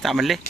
Tak boleh.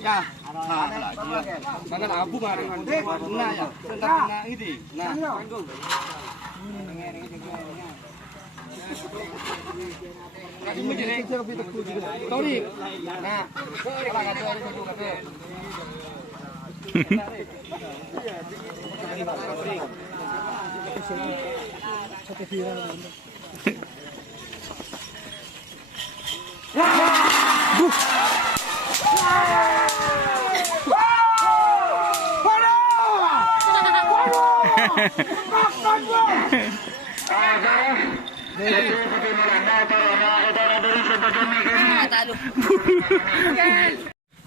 Ya, sangat abu mari. Nah ya, nah ini. Nah. Sorry. Nah, orang kata hari itu kata.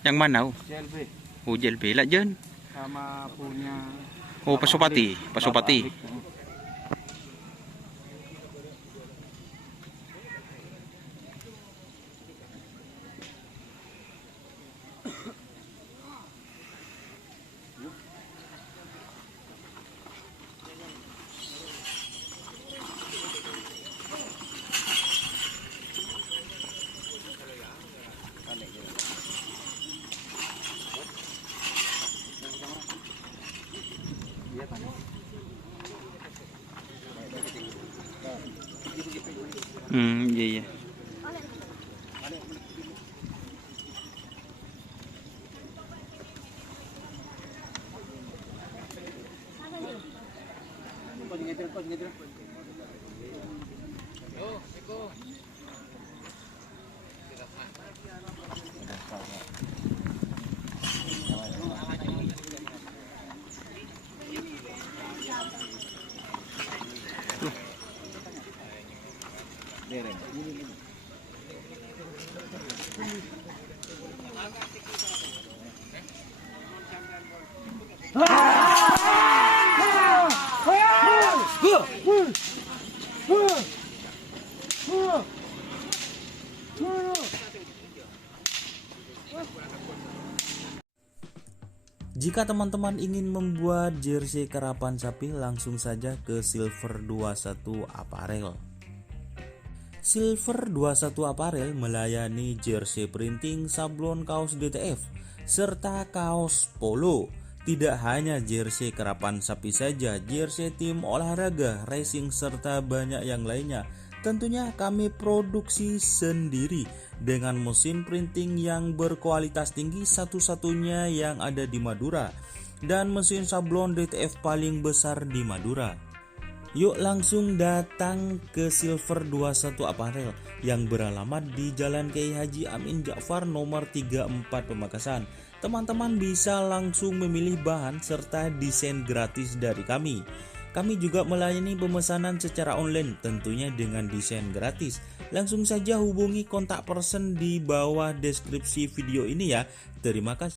Yang mana? JLB Oh, JLB lah Jen. sama punya. Oh, Pasopati, Pasopati. Iya iya. Jika teman-teman ingin membuat jersey karapan sapi, langsung saja ke Silver 21 Apparel. Silver 21 Apparel melayani jersey printing, sablon kaos DTF, serta kaos polo. Tidak hanya jersey karapan sapi saja, jersey tim olahraga, racing, serta banyak yang lainnya. Tentunya kami produksi sendiri dengan mesin printing yang berkualitas tinggi, satu-satunya yang ada di Madura, dan mesin sablon DTF paling besar di Madura. Yuk langsung datang ke Silver 21 Apparel yang beralamat di Jalan Kiai Haji Amin Ja'far nomor 34 Pamekasan. Teman-teman bisa langsung memilih bahan serta desain gratis dari kami. Kami juga melayani pemesanan secara online, tentunya dengan desain gratis. Langsung saja hubungi kontak person di bawah deskripsi video ini ya. Terima kasih.